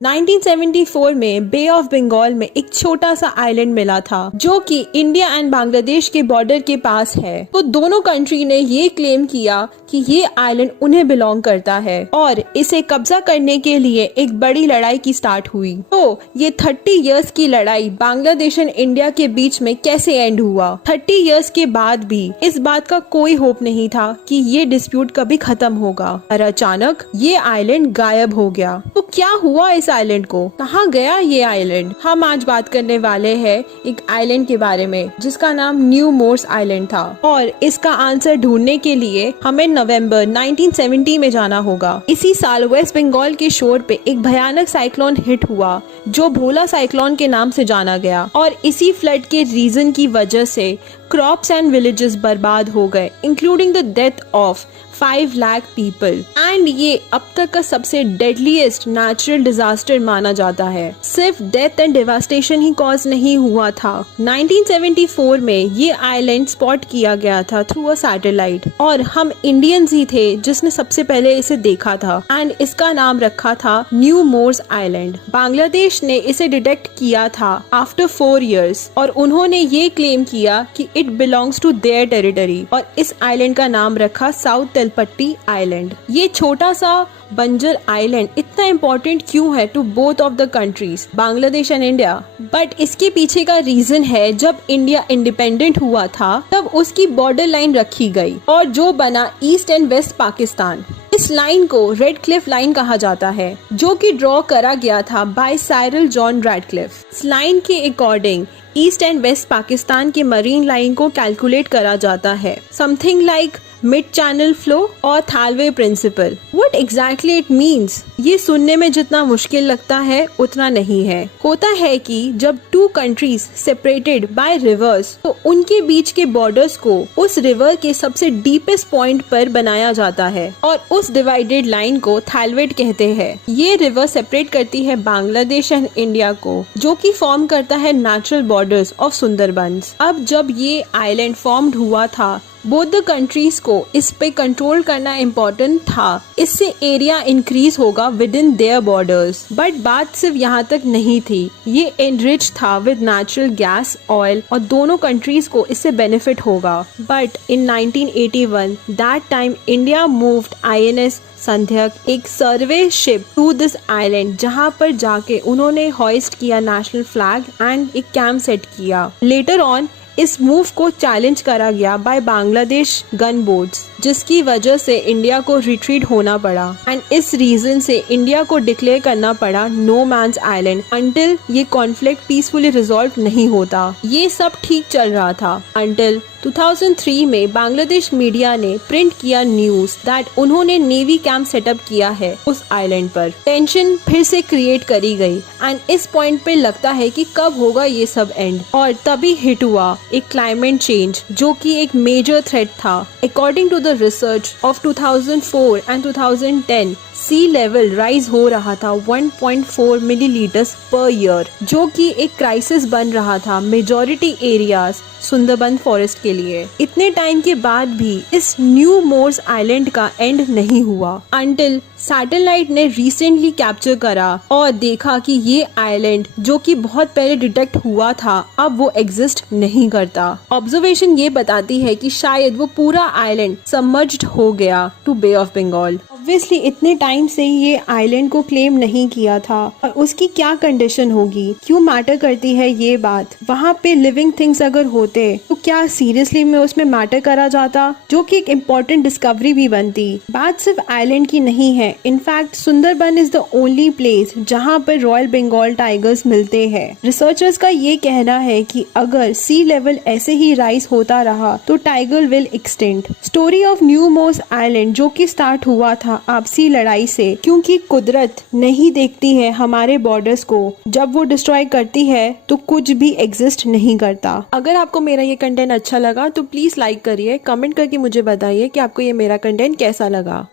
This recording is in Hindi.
1974 में बे ऑफ बंगाल में एक छोटा सा आइलैंड मिला था जो कि इंडिया एंड बांग्लादेश के बॉर्डर के पास है। तो दोनों कंट्री ने ये क्लेम किया कि ये आइलैंड उन्हें बिलोंग करता है और इसे कब्जा करने के लिए एक बड़ी लड़ाई की स्टार्ट हुई। तो ये 30 इयर्स की लड़ाई बांग्लादेश एंड इंडिया के बीच में कैसे एंड हुआ? 30 इयर्स के बाद भी इस बात का कोई होप नहीं था कि ये डिस्प्यूट कभी खत्म होगा और अचानक ये आइलैंड गायब हो गया। तो क्या हुआ इस आइलैंड को? कहाँ गया ये आइलैंड? हम आज बात करने वाले हैं एक आइलैंड के बारे में जिसका नाम न्यू मोर्स आइलैंड था और इसका आंसर ढूंढने के लिए हमें नवंबर 1970 में जाना होगा। इसी साल वेस्ट बंगाल के शोर पे एक भयानक साइक्लोन हिट हुआ जो भोला साइक्लोन के नाम से जाना गया और इसी फ्लड के रीजन की वजह से क्रॉप्स एंड विलेजेस बर्बाद हो गए including the death of 5 lakh people and ये अब तक का सबसे डेडलीस्ट नेचुरल डिजास्टर माना जाता है। सिर्फ death and devastation he cause नहीं हुआ था। 1974 में ये आइलैंड स्पॉट किया गया था थ्रू अ सैटेलाइट और हम इंडियंस ही थे जिसने सबसे पहले इसे देखा था एंड इसका नाम रखा था न्यू मोर्स आइलैंड। बांग्लादेश ने इसे डिटेक्ट किया था आफ्टर 4 इयर्स और उन्होंने ये क्लेम किया कि it belongs to their territory और इस आइलैंड का नाम रखा साउथ तेलपट्टी आइलैंड। ये छोटा सा बंजर आइलैंड इतना इम्पोर्टेंट क्यों है to both of the countries Bangladesh and India? But इसके पीछे का रीजन है जब इंडिया इंडिपेंडेंट हुआ था तब उसकी बॉर्डर लाइन रखी गई और जो बना ईस्ट एंड वेस्ट पाकिस्तान। इस लाइन को रेड क्लिफ लाइन कहा जाता है जो कि ड्रॉ करा गया था बाय साइरल जॉन रेडक्लिफ। इस लाइन के according east and west Pakistan के मरीन लाइन को कैलकुलेट करा जाता है something like mid channel flow और thalweg principle. What exactly it means ये सुनने में जितना मुश्किल लगता है उतना नहीं है। होता है कि जब 2 कंट्रीज सेपरेटेड बाय रिवर्स तो उनके बीच के बॉर्डर्स को उस रिवर के सबसे डीपेस्ट पॉइंट पर बनाया जाता है और उस डिवाइडेड लाइन को थालवेट कहते हैं। ये रिवर सेपरेट करती है बांग्लादेश एंड इंडिया को जो कि फॉर्म करता है नेचुरल बॉर्डर्स ऑफ सुंदरबंस। अब जब ये आइलैंड फॉर्म्ड हुआ था बोथ द कंट्रीज को इस पे कंट्रोल करना इम्पोर्टेंट था। इससे एरिया इंक्रीज होगा with in their borders. But बात सिर्फ यहाँ तक नहीं थी, ये एनरिच था विद नेचुरल गैस ऑयल और दोनों कंट्रीज को इससे बेनिफिट होगा। But in 1981 that time India moved INS संध्यक एक सर्वे शिप टू दिस आइलैंड जहाँ पर जाके उन्होंने हॉइस्ट किया नेशनल फ्लैग एंड एक कैंप सेट किया। लेटर ऑन इस मूव को चैलेंज करा गया बाय बांग्लादेश गन बोट्स जिसकी वजह से इंडिया को रिट्रीट होना पड़ा एंड इस रीजन से इंडिया को डिक्लेयर करना पड़ा नो मैंस आइलैंड अंटिल ये कॉन्फ्लिक्ट पीसफुली रिजॉल्व नहीं होता। ये सब ठीक चल रहा था अंटिल 2003 में बांग्लादेश मीडिया ने प्रिंट किया न्यूज दैट उन्होंने नेवी कैंप सेटअप किया है उस आइलैंड पर। टेंशन फिर से क्रिएट करी गई एंड इस पॉइंट पे लगता है कि कब होगा ये सब एंड और तभी हिट हुआ एक क्लाइमेट चेंज जो कि एक मेजर थ्रेट था। According to the research of 2004 and 2010 sea level rise हो रहा था 1.4 मिलीलीटर्स पर ईयर जो कि एक क्राइसिस बन रहा था मेजॉरिटी एरियाज सुंदरबन फॉरेस्ट के लिए। इतने टाइम के बाद भी इस न्यू मोर्स आइलैंड का एंड नहीं हुआ अंटिल सैटेलाइट ने रिसेंटली कैप्चर करा और देखा कि ये आइलैंड जो कि बहुत पहले डिटेक्ट हुआ था अब वो एग्जिस्ट नहीं करता। ऑब्जर्वेशन ये बताती है कि शायद वो पूरा आइलैंड सबमर्ज्ड हो गया to bay of Bengal. Obviously इतने टाइम से ये आइलैंड को क्लेम नहीं किया था और उसकी क्या कंडीशन होगी, क्यों मैटर करती है ये बात? वहाँ पे लिविंग थिंग्स अगर होते तो क्या सीरियसली में उसमें मैटर करा जाता जो कि एक इम्पोर्टेंट डिस्कवरी भी बनती। बात सिर्फ आइलैंड की नहीं है, in fact Sundarban is the only place जहाँ पर रॉयल बंगाल टाइगर्स मिलते हैं। रिसर्चर्स का ये कहना है कि अगर सी लेवल ऐसे ही राइज होता रहा तो tiger will extend. Story of New Moore's island जो कि स्टार्ट हुआ था आपसी लड़ाई से क्योंकि कुदरत नहीं देखती है हमारे बॉर्डर्स को, जब वो डिस्ट्रॉय करती है तो कुछ भी एग्जिस्ट नहीं करता। अगर आपको मेरा ये कंटेंट अच्छा लगा तो प्लीज लाइक करिए, कमेंट करके मुझे बताइए कि आपको ये मेरा कंटेंट कैसा लगा।